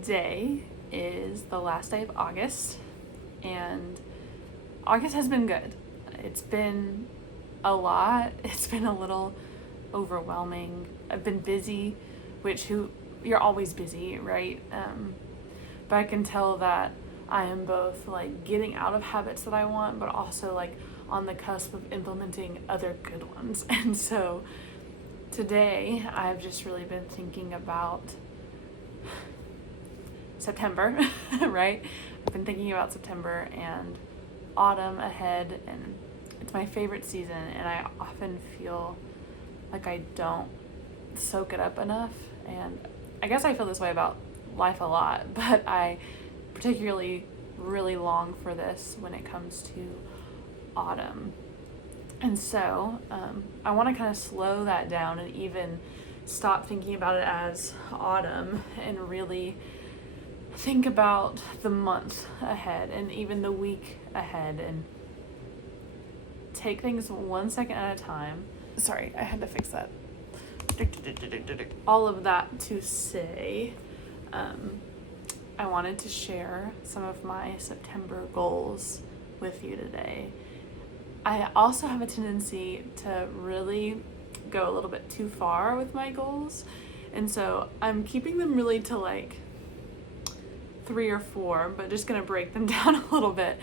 Today is the last day of August, and August has been good. It's been a lot. It's been a little overwhelming. I've been busy, you're always busy, right? But I can tell that I am both like getting out of habits that I want, but also like on the cusp of implementing other good ones. And so today I've just really been thinking about September, right? I've been thinking about September and autumn ahead, and it's my favorite season, and I often feel like I don't soak it up enough. And I guess I feel this way about life a lot, but I particularly really long for this when it comes to autumn. And so I want to kind of slow that down and even stop thinking about it as autumn and really think about the month ahead and even the week ahead and take things 1 second at a time. Sorry, I had to fix that. All of that to say, I wanted to share some of my September goals with you today. I also have a tendency to really go a little bit too far with my goals, and so I'm keeping them really to like 3 or 4, but just gonna break them down a little bit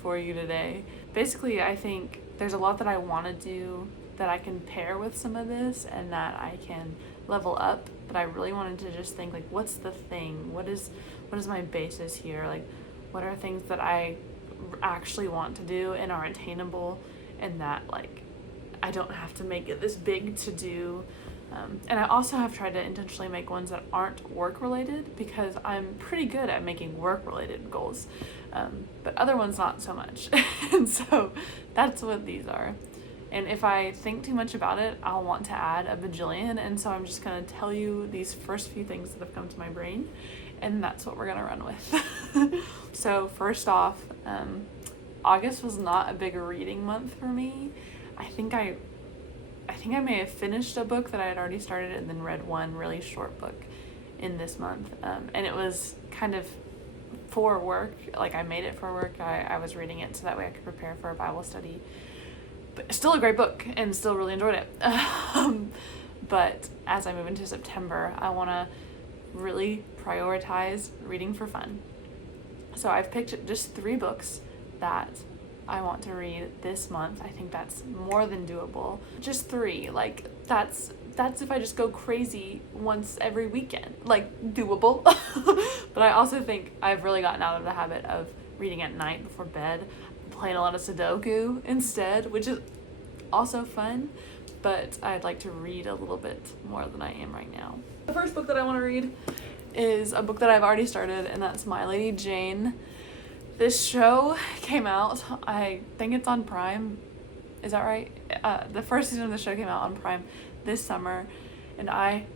for you today. Basically, I think there's a lot that I want to do that I can pair with some of this and that I can level up, but I really wanted to just think like, what's the thing? What is my basis here? Like, what are things that I actually want to do and are attainable, and that like I don't have to make it this big to do. And I also have tried to intentionally make ones that aren't work related, because I'm pretty good at making work related goals, but other ones not so much. And so that's what these are. And if I think too much about it, I'll want to add a bajillion. And so I'm just going to tell you these first few things that have come to my brain, and that's what we're going to run with. So first off, August was not a big reading month for me. I think I may have finished a book that I had already started and then read one really short book in this month. And it was kind of for work. Like, I made it for work. I was reading it so that way I could prepare for a Bible study. But still a great book and still really enjoyed it. But as I move into September, I want to really prioritize reading for fun. So I've picked just 3 books that I want to read this month. I think that's more than doable. Just 3, like that's if I just go crazy once every weekend, like doable. But I also think I've really gotten out of the habit of reading at night before bed, playing a lot of Sudoku instead, which is also fun, but I'd like to read a little bit more than I am right now. The first book that I want to read is a book that I've already started, and that's My Lady Jane. This show came out, I think it's on Prime, is that right? The first season of the show came out on Prime this summer, and I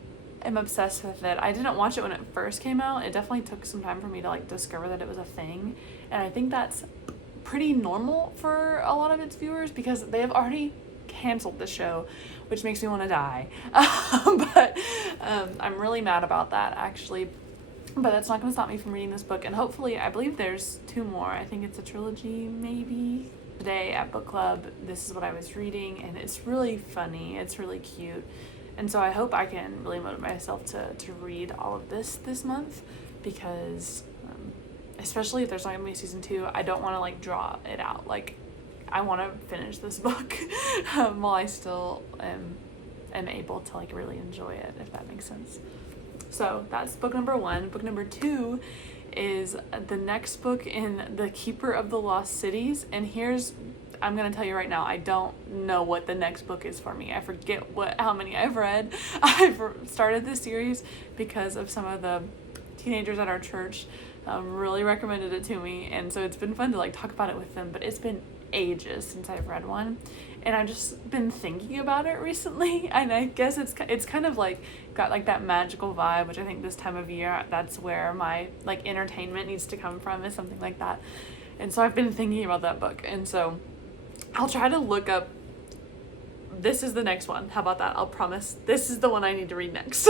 am obsessed with it. I didn't watch it when it first came out. It definitely took some time for me to like discover that it was a thing, and I think that's pretty normal for a lot of its viewers because they have already canceled the show, which makes me want to die. But I'm really mad about that, actually. But that's not going to stop me from reading this book. And hopefully, I believe there's 2 more. I think it's a trilogy, maybe. Today at book club, this is what I was reading, and it's really funny. It's really cute. And so I hope I can really motivate myself to read all of this month, because especially if there's not going to be season 2, I don't want to like draw it out. Like, I want to finish this book while I still am able to like really enjoy it, if that makes sense. So that's book number 1. Book number 2 is the next book in The Keeper of the Lost Cities. And I'm going to tell you right now, I don't know what the next book is for me. I forget how many I've read. I've started this series because of some of the teenagers at our church really recommended it to me. And so it's been fun to like talk about it with them, but it's been ages since I've read one. And I've just been thinking about it recently, and I guess it's kind of like got like that magical vibe, which I think this time of year, that's where my like entertainment needs to come from, is something like that. And so I've been thinking about that book, and so I'll try to look up, this is the next one. How about that? I'll promise this is the one I need to read next.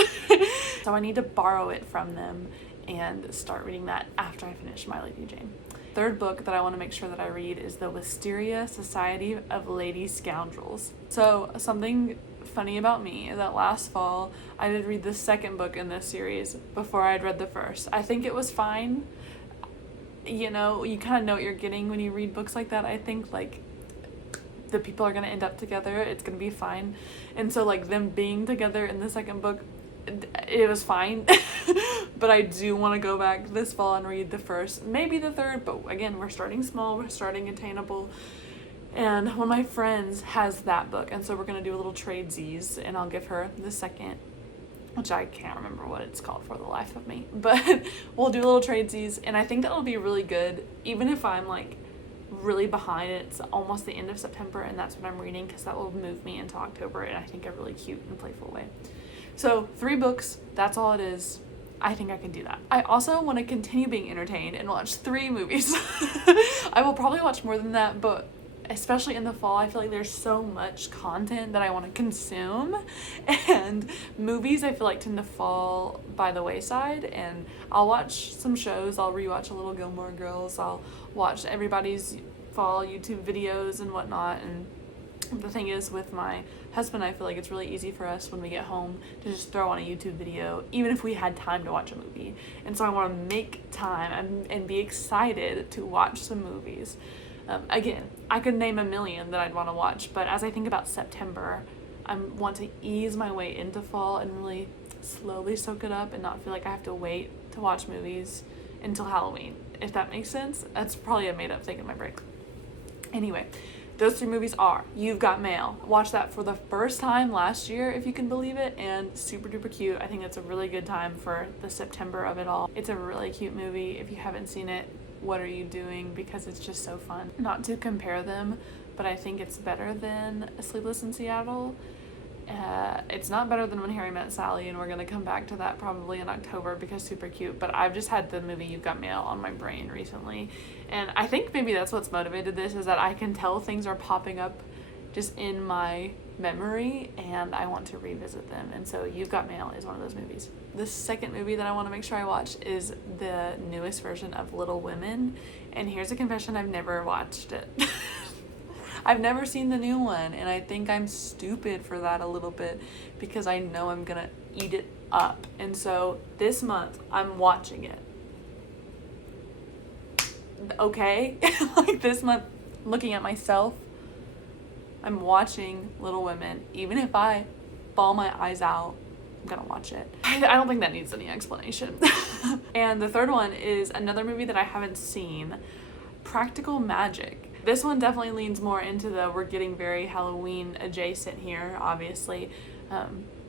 So I need to borrow it from them and start reading that after I finish My Lady Jane. Third book that I want to make sure that I read is The Wisteria Society of Lady Scoundrels. So something funny about me is that last fall I did read the second book in this series before I'd read the first. I think it was fine. You know, you kind of know what you're getting when you read books like that. I think like the people are going to end up together. It's going to be fine. And so like them being together in the second book, it was fine. But I do want to go back this fall and read the first, maybe the third, but again, we're starting small, we're starting attainable. And one of my friends has that book, and so we're going to do a little tradesies, and I'll give her the second, which I can't remember what it's called for the life of me, but we'll do a little tradesies, and I think that'll be really good, even if I'm like really behind. It's almost the end of September, and that's what I'm reading, because that will move me into October in I think a really cute and playful way. So 3 books, that's all it is. I think I can do that. I also want to continue being entertained and watch 3 movies. I will probably watch more than that, but especially in the fall, I feel like there's so much content that I want to consume, and movies I feel like tend to fall by the wayside. And I'll watch some shows, I'll rewatch a little Gilmore Girls, I'll watch everybody's fall YouTube videos and whatnot. And the thing is, with my husband, I feel like it's really easy for us when we get home to just throw on a YouTube video, even if we had time to watch a movie. And so I want to make time and be excited to watch some movies. Again, I could name a million that I'd want to watch, but as I think about September, I want to ease my way into fall and really slowly soak it up and not feel like I have to wait to watch movies until Halloween, if that makes sense. That's probably a made-up thing in my brain. Anyway, those 3 movies are You've Got Mail. Watched that for the first time last year, if you can believe it, and super duper cute. I think it's a really good time for the September of it all. It's a really cute movie. If you haven't seen it, what are you doing? Because it's just so fun. Not to compare them, but I think it's better than Sleepless in Seattle. It's not better than When Harry Met Sally, and we're going to come back to that probably in October because super cute, but I've just had the movie You've Got Mail on my brain recently, and I think maybe that's what's motivated this, is that I can tell things are popping up just in my memory, and I want to revisit them, and so You've Got Mail is one of those movies. The second movie that I want to make sure I watch is the newest version of Little Women, and here's a confession, I've never watched it. I've never seen the new one, and I think I'm stupid for that a little bit because I know I'm gonna eat it up. And so this month, I'm watching it. Okay? Like this month, looking at myself, I'm watching Little Women. Even if I bawl my eyes out, I'm gonna watch it. I don't think that needs any explanation. And the third one is another movie that I haven't seen, Practical Magic. This one definitely leans more into we're getting very Halloween adjacent here, obviously.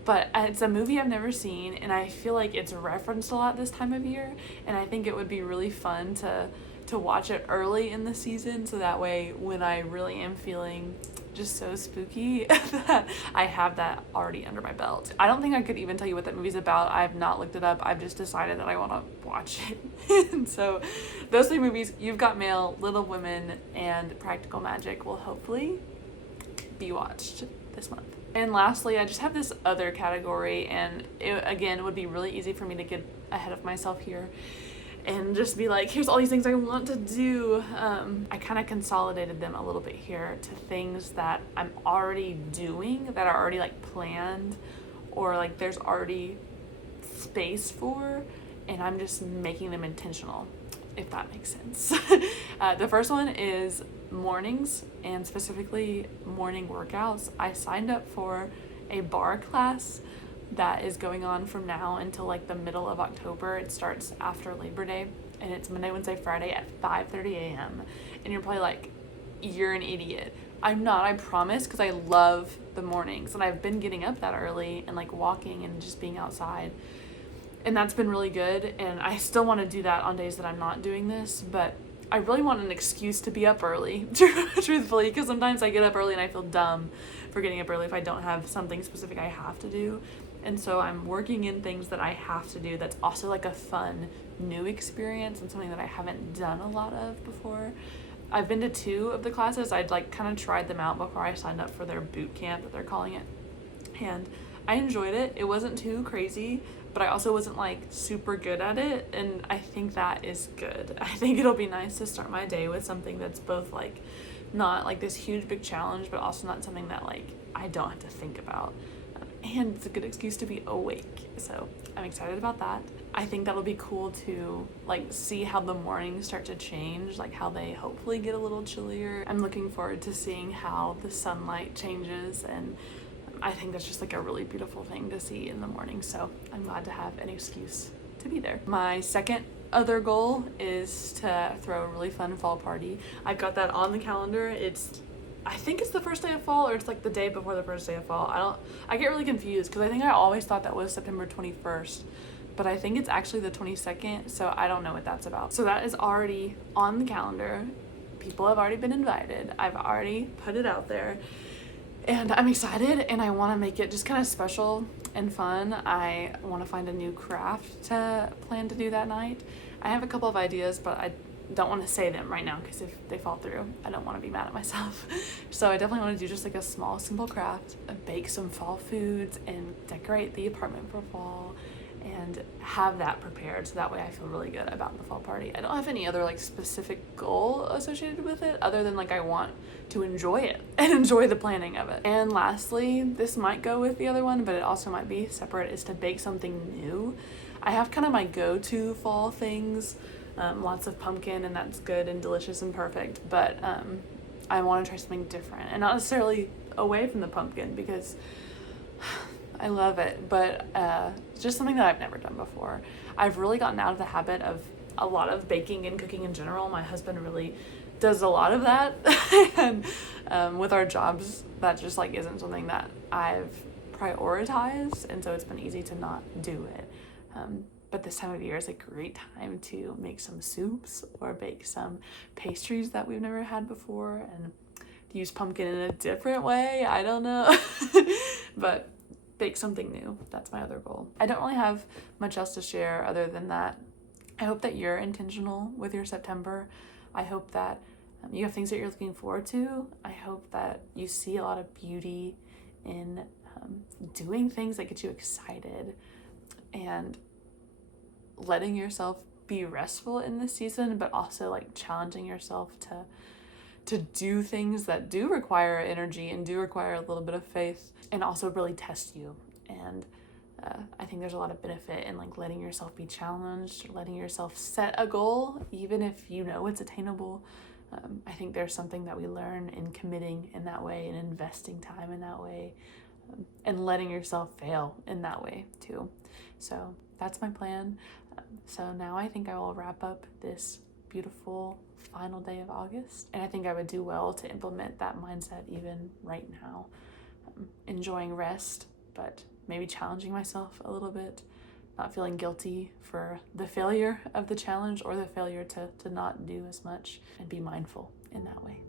But it's a movie I've never seen, and I feel like it's referenced a lot this time of year, and I think it would be really fun to watch it early in the season, so that way when I really am feeling just so spooky that I have that already under my belt. I don't think I could even tell you what that movie's about. I've not looked it up. I've just decided that I want to watch it. And so those 3 movies, You've Got Mail, Little Women, and Practical Magic, will hopefully be watched this month. And lastly, I just have this other category, and it would be really easy for me to get ahead of myself here and just be like, here's all these things I want to do. I kind of consolidated them a little bit here to things that I'm already doing, that are already like planned, or like there's already space for, and I'm just making them intentional, if that makes sense. The first one is mornings, and specifically morning workouts. I signed up for a barre class that is going on from now until like the middle of October. It starts after Labor Day, and it's Monday, Wednesday, Friday at 5:30 a.m. And you're probably like, you're an idiot. I'm not, I promise, because I love the mornings, and I've been getting up that early and like walking and just being outside, and that's been really good. And I still want to do that on days that I'm not doing this, but I really want an excuse to be up early, truthfully, because sometimes I get up early and I feel dumb for getting up early if I don't have something specific I have to do. And so I'm working in things that I have to do that's also like a fun new experience and something that I haven't done a lot of before. I've been to 2 of the classes. I'd like kind of tried them out before I signed up for their boot camp that they're calling it. And I enjoyed it. It wasn't too crazy, but I also wasn't like super good at it, and I think that is good. I think it'll be nice to start my day with something that's both like not like this huge big challenge, but also not something that like I don't have to think about. And it's a good excuse to be awake. So I'm excited about that. I think that'll be cool to like see how the mornings start to change, like how they hopefully get a little chillier. I'm looking forward to seeing how the sunlight changes, and I think that's just like a really beautiful thing to see in the morning. So I'm glad to have an excuse to be there. My second other goal is to throw a really fun fall party. I've got that on the calendar. I think it's the first day of fall, or it's like the day before the first day of fall. I get really confused because I think I always thought that was September 21st, but I think it's actually the 22nd, so I don't know what that's about. So that is already on the calendar. People have already been invited. I've already put it out there, and I'm excited, and I want to make it just kind of special and fun. I want to find a new craft to plan to do that night. I have a couple of ideas, but I don't want to say them right now because if they fall through, I don't want to be mad at myself. So I definitely want to do just like a small, simple craft, bake some fall foods, and decorate the apartment for fall, and have that prepared so that way I feel really good about the fall party. I don't have any other like specific goal associated with it other than like I want to enjoy it and enjoy the planning of it. And lastly, this might go with the other one, but it also might be separate, is to bake something new. I have kind of my go-to fall things, lots of pumpkin, and that's good and delicious and perfect, but I want to try something different, and not necessarily away from the pumpkin because I love it, but just something that I've never done before. I've really gotten out of the habit of a lot of baking and cooking in general. My husband really does a lot of that, and with our jobs, that just like isn't something that I've prioritized, and so it's been easy to not do it. But this time of year is a great time to make some soups or bake some pastries that we've never had before, and use pumpkin in a different way. I don't know, but bake something new. That's my other goal. I don't really have much else to share other than that. I hope that you're intentional with your September. I hope that you have things that you're looking forward to. I hope that you see a lot of beauty in doing things that get you excited, and letting yourself be restful in this season, but also like challenging yourself to do things that do require energy and do require a little bit of faith, and also really test you. And I think there's a lot of benefit in like letting yourself be challenged, letting yourself set a goal, even if you know it's attainable. I think there's something that we learn in committing in that way and investing time in that way, and letting yourself fail in that way too. So that's my plan. So now I think I will wrap up this beautiful final day of August, and I think I would do well to implement that mindset even right now. Enjoying rest, but maybe challenging myself a little bit, not feeling guilty for the failure of the challenge or the failure to not do as much, and be mindful in that way.